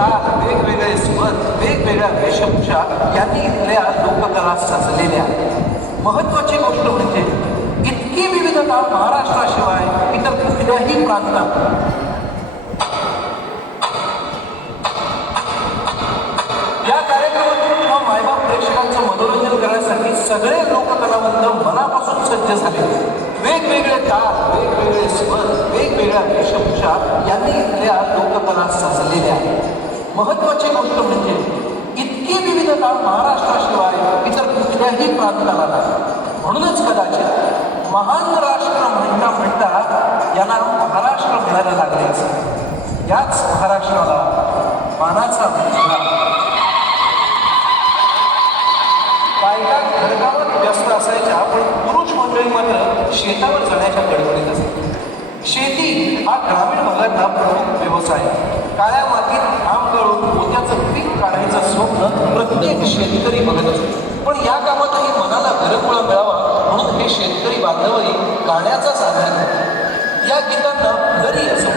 ताल, वेगवेगळे स्वर, वेगवेगळ्या वेशभूषा यांनी इथल्या लोककला सजलेल्या आहेत. महत्वाची गोष्ट म्हणजे इतकी विविधता महाराष्ट्राशिवाय इतर कुठल्याही प्रांतात या कार्यक्रमातून किंवा मायबाप प्रेक्षकांचं मनोरंजन करण्यासाठी सगळे लोककलावंत मनापासून सज्ज झाले. वेगवेगळे ताल, वेगवेगळे स्वर, वेगवेगळ्या वेशभूषा यांनी इथल्या लोककला सजलेल्या आहेत. महत्वाची गोष्ट म्हणजे इतकी विविधता महाराष्ट्राशिवाय इतर कुठल्याही प्रांताला नाही. म्हणूनच कदाचित महान राष्ट्र म्हणता म्हणता यांना महाराष्ट्र म्हणायला लागले असेल. याच महाराष्ट्राला मानाचा मुलगा बायका घरकामात व्यस्त असायच्या, पण पुरुष मंडळी मात्र शेतावर जाण्याच्या गडबडीत असते. शेती हा ग्रामीण भागातला प्रमुख व्यवसाय. काळ्या मातीत घाम गळून मोत्याचं पीक काढायचं स्वप्न प्रत्येक शेतकरी बघत असतो. पण या कामातही मनाला गरमळा मिळावा म्हणून हे शेतकरी बांधवही गाण्याचा साधन करतात. या गीतांना घरी असं